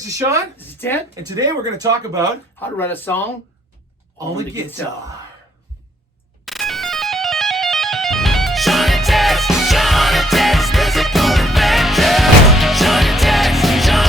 this is Shawn. This is Ted. And today we're going to talk about How to write a song on the guitar. Shawn and Ted's musical adventures. Shawn and Ted's musical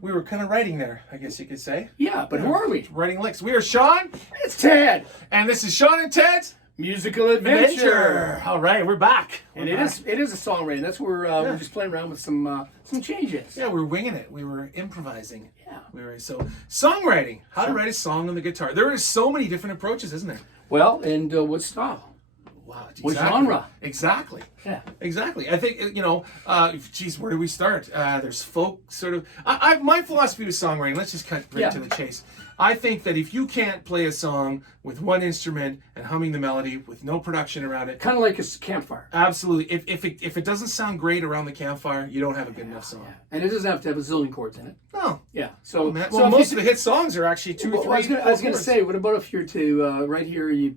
We were kind of writing there, I guess you could say. Yeah, but who are we? Writing licks. We are Shawn. It's Ted. And this is Shawn and Ted's Musical adventure. All right, we're back. And it is a songwriting. That's where we're just playing around with some changes. Yeah, we were winging it. We were improvising. Yeah. So songwriting. How to write a song on the guitar. There are so many different approaches, isn't there? Well, and what style? Wow. What genre? Exactly. Yeah. Exactly. I think, geez, where do we start? There's folk sort of... my philosophy with songwriting, let's just cut right to the chase. I think that if you can't play a song with one instrument and humming the melody with no production around it... Kind of like a campfire. Absolutely. If it doesn't sound great around the campfire, you don't have a good enough song. Yeah. And it doesn't have to have a zillion chords in it. No. Yeah. So, most of the hit songs are actually two or three. I was going to say, what about if you're to, right here, you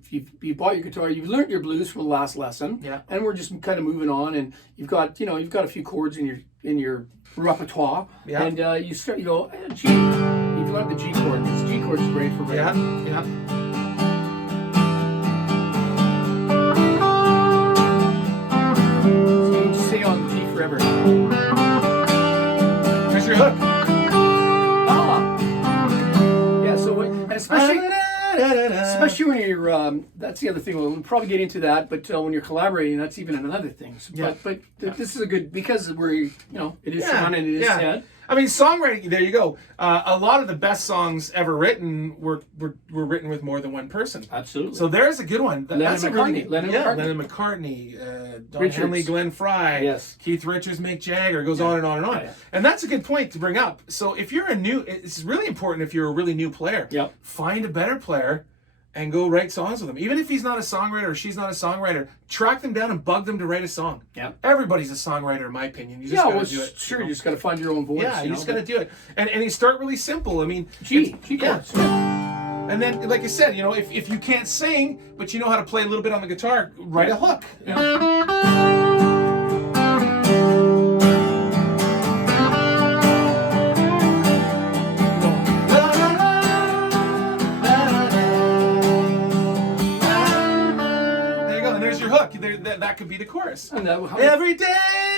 bought your guitar, you've learned your blues from the last lesson, and we're just kind of moving on, and you've got a few chords in your repertoire, and you start, G. You've learned the G chord, because G chord is great for writing. Yeah. So you can just stay on G forever. There's your hook. Yeah, so, and especially when you're, that's the other thing, we'll probably get into that, but when you're collaborating, that's even another thing. So, but this is a good, because it is Shawn and it is Ted. I mean, songwriting, there you go. A lot of the best songs ever written were written with more than one person. Absolutely. So there's a good one. Lennon McCartney, Don Henley, Glenn Fry, Keith Richards, Mick Jagger, it goes on and on and on. Yeah. And that's a good point to bring up. So if you're it's really important if you're a really new player, find a better player and go write songs with them. Even if he's not a songwriter or she's not a songwriter, track them down and bug them to write a song. Yeah. Everybody's a songwriter, in my opinion. You just gotta do it. Sure, you just got to find your own voice. Yeah, you just got to do it. And you start really simple. I mean, G chords. And then, like I said, if you can't sing, but you know how to play a little bit on the guitar, write a hook. That could be the chorus. Every day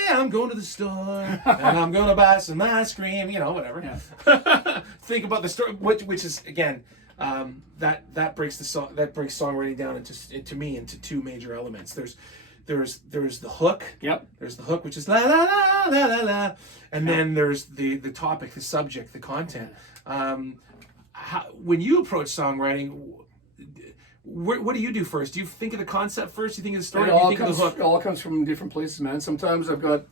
I'm going to the store and I'm going to buy some ice cream, whatever. Yeah. Think about the story, which is again that breaks songwriting down into two major elements. There's the hook. Yep. There's the hook, which is la la la la la la, and then there's the topic, the subject, the content. When you approach songwriting, what do you do first? Do you think of the concept first? Do you think of the story? It all comes from different places, man. Sometimes I've got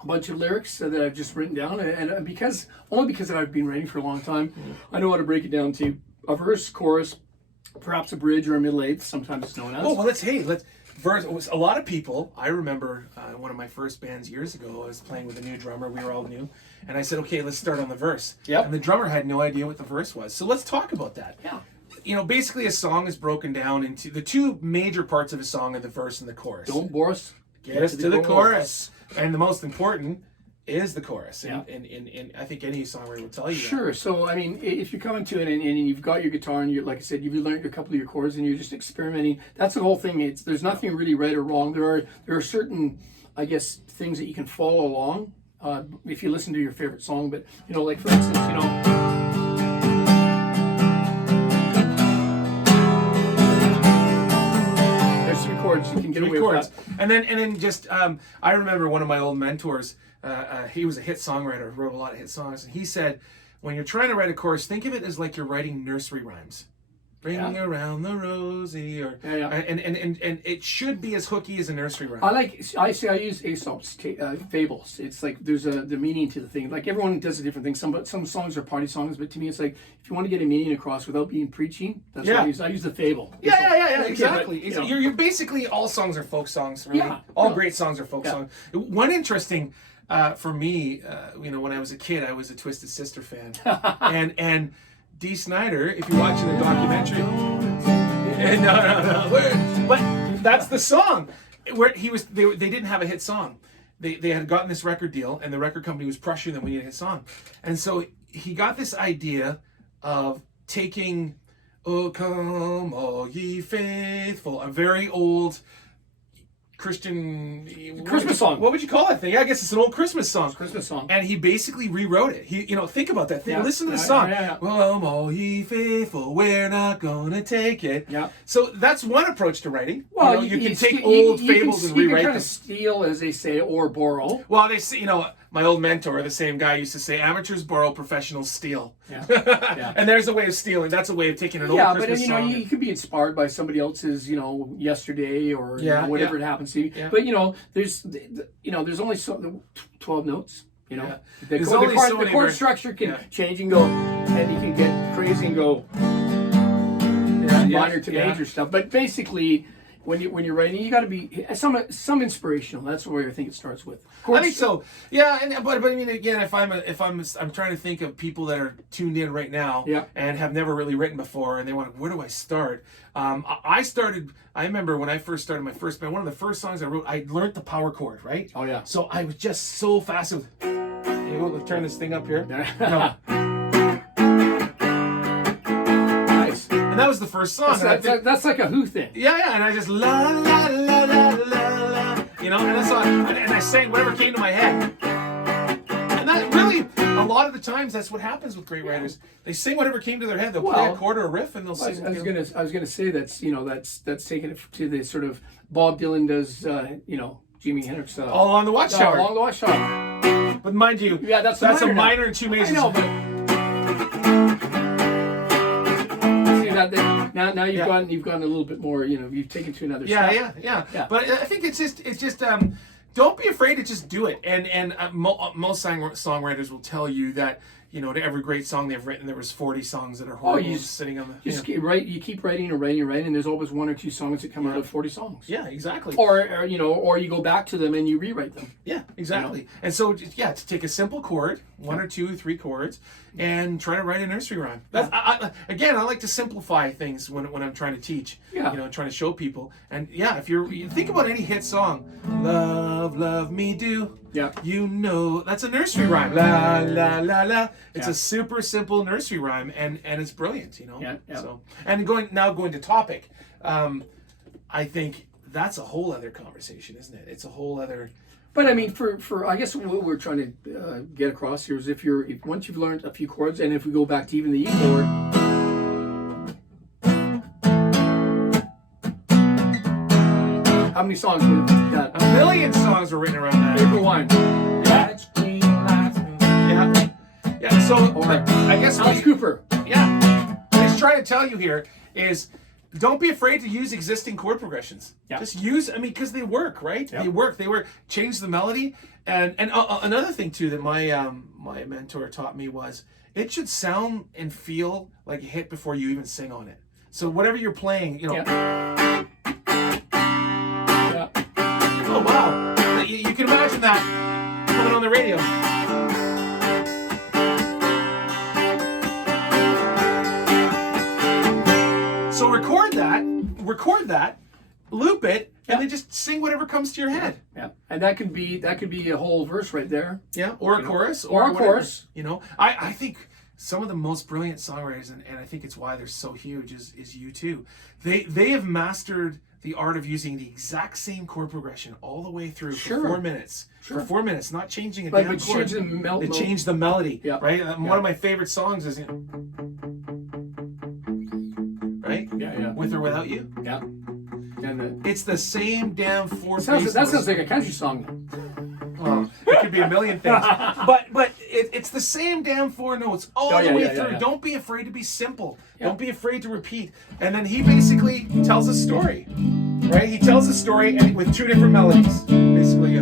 a bunch of lyrics that I've just written down, and because I've been writing for a long time, I know how to break it down to a verse, chorus, perhaps a bridge or a middle eighth. Sometimes it's known as. Oh well, let's verse. A lot of people. I remember one of my first bands years ago. I was playing with a new drummer. We were all new, and I said, "Okay, let's start on the verse." Yeah. And the drummer had no idea what the verse was. So let's talk about that. Yeah. Basically a song is broken down into the two major parts of a song are the verse and the chorus. Don't bore us. Get us to the chorus. And the most important is the chorus. And I think any songwriter will tell you Sure. that. So, I mean, if you come into it and you've got your guitar and like I said, you've learned a couple of your chords and you're just experimenting, that's the whole thing. There's nothing really right or wrong. There are certain, I guess, things that you can follow along if you listen to your favorite song. But, like for instance, chords you can get away with that. And then just I remember one of my old mentors. He was a hit songwriter, wrote a lot of hit songs, and he said, when you're trying to write a chorus, think of it as like you're writing nursery rhymes. Ring around the rosy, or and it should be as hooky as a nursery rhyme. I use Aesop's fables. It's like there's the meaning to the thing. Like everyone does a different thing. Some songs are party songs, but to me it's like if you want to get a meaning across without being preachy, that's what I use. I use the fable. Yeah, exactly. But, you're basically all songs are folk songs. Really. Yeah, all great songs are folk songs. One interesting for me, when I was a kid, I was a Twisted Sister fan, and Dee Snider, if you're watching the documentary, no, but that's the song where he was. They didn't have a hit song. They had gotten this record deal, and the record company was pressuring them, we need a hit song, and so he got this idea of taking "Oh Come All Ye Faithful," a very old Christian Christmas song. What would you call that thing? Yeah, I guess it's an old Christmas song. Christmas song. And he basically rewrote it. He, think about that thing. Listen to the song. Well, all ye faithful, we're not gonna take it. Yeah. So that's one approach to writing. Well, you can take old fables and rewrite them. You can kind of steal, as they say, or borrow. Well, they say, my old mentor, the same guy, used to say, amateurs borrow, professionals steal. Yeah. And there's a way of stealing. That's a way of taking an old Christmas song. You could be inspired by somebody else's, yesterday or whatever it happens to you. Yeah. But there's only 12 notes. The chord structure can change and go, and you can get crazy and go minor to major stuff. But basically, when you're writing, you got to be some inspirational. That's where I think it starts with. I think so. Yeah, but I mean, again, if I'm trying to think of people that are tuned in right now and have never really written before, and they want, where do I start? I remember when I first started my first band, one of the first songs I wrote, I learned the power chord, right? Oh yeah. So I was just so fast with. Let's turn this thing up here. No. And that was the first song. That's like a Who thing. Yeah, and I just la la la la la la, and that's all, and I sang whatever came to my head. And that really, a lot of the times, that's what happens with great writers. They sing whatever came to their head. They'll play a chord or a riff, and they'll sing. I was gonna say that's taking it to the sort of Bob Dylan does, Jimi Hendrix. All along the Watchtower. All along the Watchtower. But mind you, that's a minor and two majors. I know, but. Now you've gone a little bit more. You've taken to another step. Yeah. But I think it's just don't be afraid to just do it. And most songwriters will tell you that to every great song they've written, there was 40 songs that are horrible sitting on the. You keep writing and writing and writing, and there's always one or two songs that come out of 40 songs. Yeah, exactly. Or you go back to them and you rewrite them. Yeah, exactly. And so to take a simple chord, one or two, three chords, and try to write a nursery rhyme. I like to simplify things when I'm trying to teach. Yeah. Trying to show people. And if you think about any hit song, love, love me do. Yeah. That's a nursery rhyme. La la la la. It's a super simple nursery rhyme, and it's brilliant. Yeah. So going to topic, I think that's a whole other conversation, isn't it? It's a whole other. But I mean, for I guess what we're trying to get across here is if once you've learned a few chords, and if we go back to even the E chord. How many songs were that? A million songs were written around that. Paper Wine. Yeah. So I guess Alice Cooper. Yeah. What he's trying to tell you here is, don't be afraid to use existing chord progressions. Yeah. Just use, because they work, right? Yep. They work. Change the melody. And another thing too that my my mentor taught me was it should sound and feel like a hit before you even sing on it. So whatever you're playing, Oh wow! You can imagine that coming on the radio. So record that, loop it, and then just sing whatever comes to your head. Yeah, and that could be a whole verse right there. Yeah, or a chorus, or a chorus. I think some of the most brilliant songwriters, and I think it's why they're so huge, is U2. They have mastered the art of using the exact same chord progression all the way through for 4 minutes. For 4 minutes, not changing a damn chord. They change the melody, right? One of my favorite songs is, right? Yeah. With or Without You. Yeah. And it's the same damn four bass. That sounds like a country song. Well, it could be a million things. But it's the same damn 4 notes all the way through. Don't be afraid to be simple. Don't be afraid to repeat. And then he basically tells a story, right? He tells a story and with 2 different melodies, basically.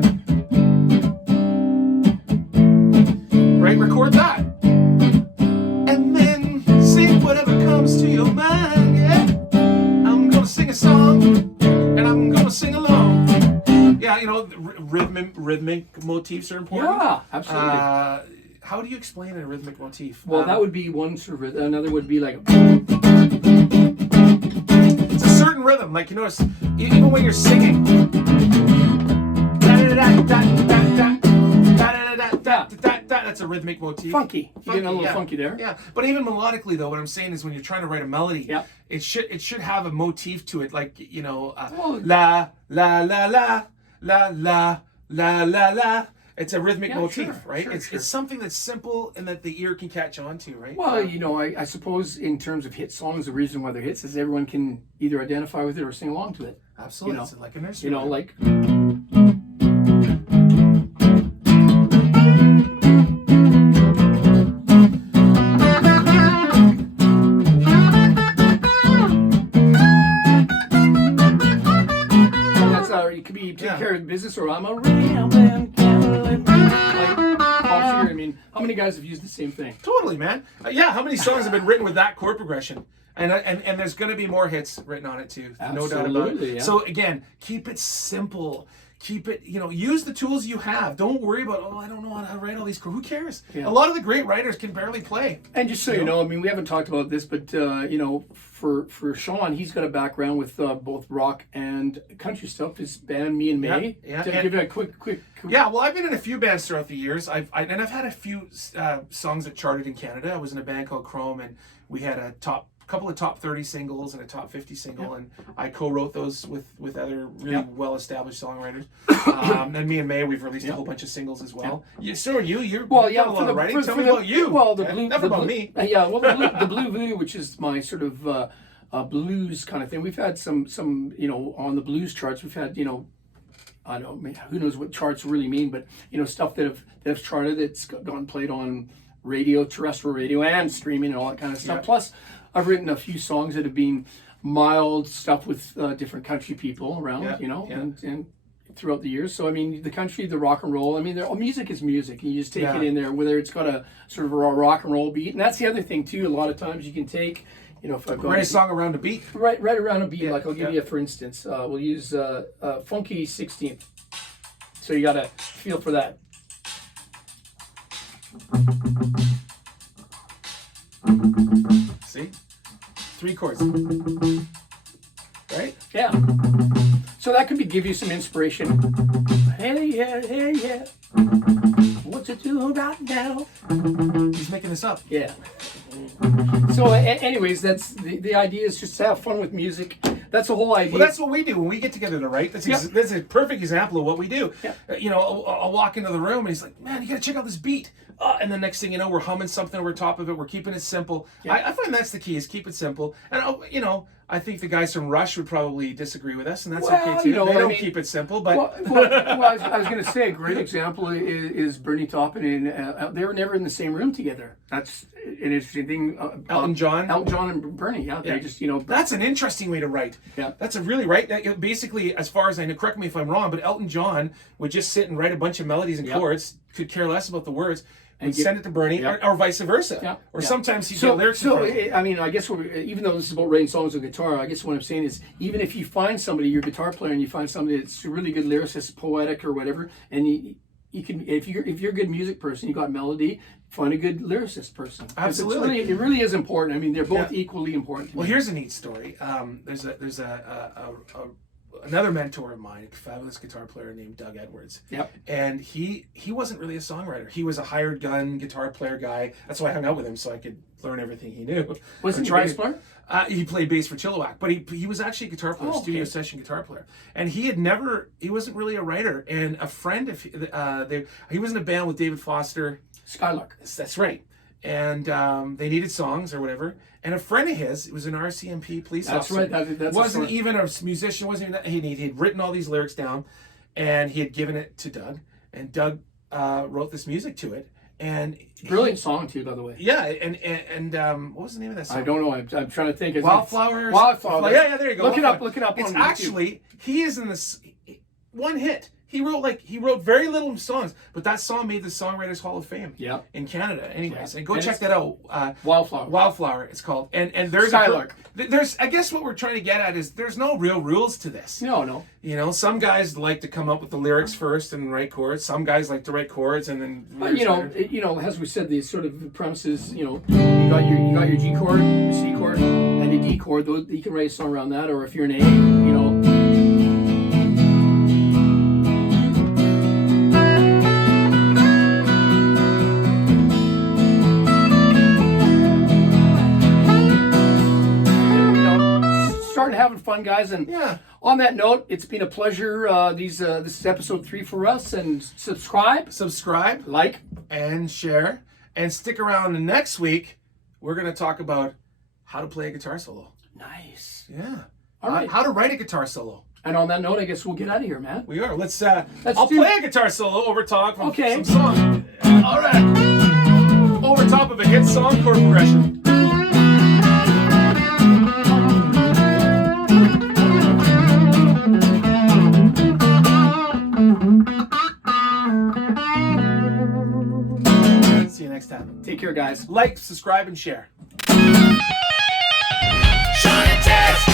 Right? Record that. And then sing whatever comes to your mind, yeah? I'm going to sing a song and I'm going to sing along. Yeah, you know, rhythmic motifs are important. Yeah, absolutely. How do you explain a rhythmic motif? Well, that would be one sort of, another would be like... It's a certain rhythm, like you notice, even when you're singing. That's a rhythmic motif. Funky. You get a little funky there. Yeah, but even melodically though, what I'm saying is when you're trying to write a melody, it should have a motif to it, like, you know, la la la la la la la la la. It's a rhythmic motif, right? It's something that's simple and that the ear can catch on to, right? Well, you know, I suppose in terms of hit songs, the reason why they're hits is everyone can either identify with it or sing along to it. Absolutely. You know, it's like a nursery. You know, like... You could be take care of business, or I'm a real man. I mean, how many guys have used the same thing? Totally, man. Yeah, how many songs have been written with that chord progression? And there's going to be more hits written on it too. No doubt about it. Yeah. So again, keep it simple. Keep it, you know, use the tools you have. Don't worry about, I don't know how to write all these chords. Who cares? Yeah. A lot of the great writers can barely play. And just so you know, I mean, we haven't talked about this, but, you know, for Shawn, he's got a background with both rock and country stuff. His band, Me and May. Yeah. Give it a quick. Yeah, well, I've been in a few bands throughout the years. I've had a few songs that charted in Canada. I was in a band called Chrome, and we had a couple of top 30 singles and a top 50 single, and I co-wrote those with other really well-established songwriters. And Me and May, we've released a whole bunch of singles as well. So are you. You've done a lot of writing. Tell me about you. Well, never about me. Yeah, well, the Blue Voodoo, which is my sort of blues kind of thing. We've had some you know, on the blues charts. We've had, you know, I don't know, who knows what charts really mean, but you know, stuff that have charted. It's gone played on radio, terrestrial radio, and streaming and all that kind of stuff. Yeah. Plus, I've written a few songs that have been mild stuff with different country people around, you know, and throughout the years. So, I mean, the country, the rock and roll, I mean, music is music. And you just take it in there, whether it's got a sort of a rock and roll beat. And that's the other thing, too. A lot of times you can take, you know, if I've got... Write a song around a beat. Right around a beat. Like, I'll give you, for instance, we'll use Funky 16th. So you got to feel for that. See? 3 chords. Right? Yeah. So that could give you some inspiration. Hey, yeah. What to do right now? He's making this up. Yeah. So anyways, that's the idea is just to have fun with music. That's the whole idea. Well, that's what we do when we get together to write. That's a perfect example of what we do. Yeah. You know, I'll walk into the room and he's like, man, you got to check out this beat. And the next thing you know, we're humming something over top of it. We're keeping it simple. Yeah. I find that's the key, is keep it simple. And, you know, I think the guys from Rush would probably disagree with us, and that's okay too. You know, they don't keep it simple, but... I was going to say a great example is Bernie Taupin, and they were never in the same room together. That's an interesting thing. Elton John and Bernie, they just, you know... That's an interesting way to write. Yeah. That's a really basically, as far as I know, correct me if I'm wrong, but Elton John would just sit and write a bunch of melodies and chords, could care less about the words, and send it to Bernie, or vice versa. Or sometimes he'd get lyrics. So, I mean, I guess even though this is about writing songs on guitar, I guess what I'm saying is, even if you find somebody, your guitar player, and you find somebody that's a really good lyricist, poetic or whatever, and you can, if you're a good music person, you got melody, find a good lyricist person. Absolutely. It really is important. I mean, they're both equally important to me. Well, here's a neat story. There's another mentor of mine, a fabulous guitar player named Doug Edwards. Yep. And he wasn't really a songwriter. He was a hired gun guitar player guy. That's why I hung out with him, so I could learn everything he knew. Was he a bass player? He played bass for Chilliwack, but he was actually a guitar player, studio session guitar player. And he wasn't really a writer. And a friend he was in a band with David Foster. Skylark. That's right. And they needed songs or whatever. And a friend of his, it was an RCMP police officer. That's right. Wasn't even a musician. He'd written all these lyrics down, and he had given it to Doug. And Doug wrote this music to it. And Brilliant song too, by the way. yeah, and what was the name of that song? I don't know. I'm trying to think. Wildflower. Wildflower. Yeah, there you go. Look it up. Look it up. It's on YouTube. actually he is in this one hit. He wrote very little songs, but that song made the Songwriters Hall of Fame. Yeah. In Canada, anyways, Yeah. and go And check that out. Wildflower. Wildflower, it's called. And there's Skylark. there's I guess what we're trying to get at is there's no real rules to this. No. You know, some guys like to come up with the lyrics first and write chords. Some guys like to write chords and then. But you know, as we said, these sort of premises. You know, you got your G chord, your C chord, and your D chord. Those, you can write a song around that, or if you're an A, you know. Starting having fun, guys, and Yeah. on that note, it's been a pleasure. This is episode 3 for us, and subscribe, like, and share, and stick around next week. We're going to talk about how to play a guitar solo. nice. Yeah. All right. How to write a guitar solo. And on that note, I guess we'll get out of here, man. We are. I'll do- play a guitar solo over top of Okay. some song. All right. Over top of a hit song chord progression. See you next time. Take care, guys. Like, subscribe, and share. Shawn and Ted's